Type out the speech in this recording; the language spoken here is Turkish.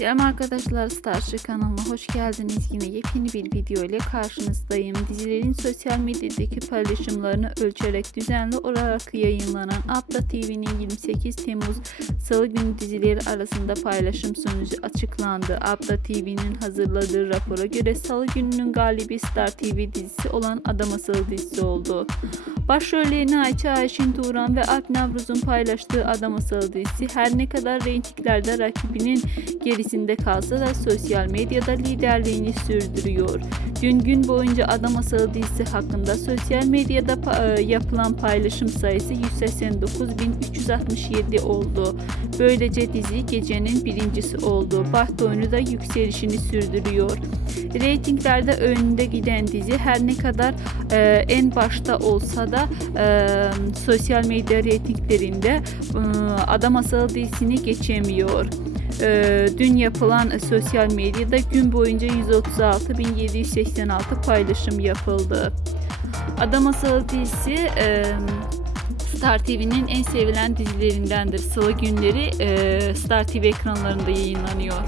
Selam arkadaşlar Starship kanalına hoş geldiniz. Yine yepyeni bir video ile karşınızdayım. Dizilerin sosyal medyadaki paylaşımlarını ölçerek düzenli olarak yayınlanan Abda TV'nin 28 Temmuz Salı günü dizileri arasında paylaşım sonucu açıklandı. Abda TV'nin hazırladığı rapora göre Salı gününün galibi Star TV dizisi olan Adam Asıl dizisi oldu. Başrollerini Ayça Ayşin Turan ve Alp Navruz'un paylaştığı Adam Asıl dizisi her ne kadar reytinglerde rakibinin gerisinde kalsa da sosyal medyada liderliğini sürdürüyor. Dün gün boyunca Adam Asıl dizisi hakkında sosyal medyada pa- e, yapılan paylaşım sayısı 189.367 oldu. Böylece dizi gecenin birincisi oldu. Baht oyunu da yükselişini sürdürüyor. Reytinglerde önünde giden dizi her ne kadar e, en başta olsa da e, sosyal medya reytinglerinde e, Adam Asıl dizisini geçemiyor. E, dün yapılan sosyal medyada gün boyunca 136.786 paylaşım yapıldı. Adam Asıl dizisi e, Star TV'nin en sevilen dizilerindendir. Salı günleri e, Star TV ekranlarında yayınlanıyor.